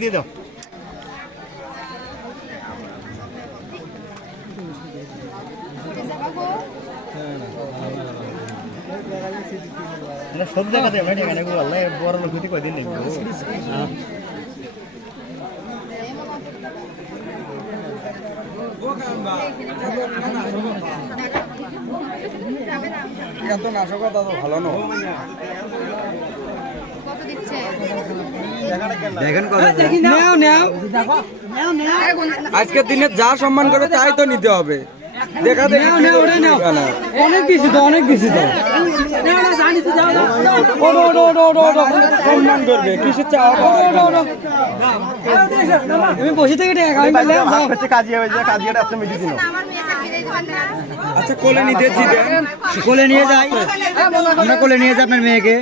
দিয়ে দাও। সব জায়গাতে বড় লোক ক্ষতি কদিন দেখবো। এত নাশকতা তো ভালো নয়। আজকের দিনে যা সম্মান করে তাই তো নিতে হবে। দেখা দেখি অনেক কিছু তো সম্মান করবে কিছু আমি বসে থেকে আচ্ছা কোলে নিতে দিবেন, কোলে নিয়ে যাই আমরা, কোলে নিয়ে যাই আপনার মেয়েকে।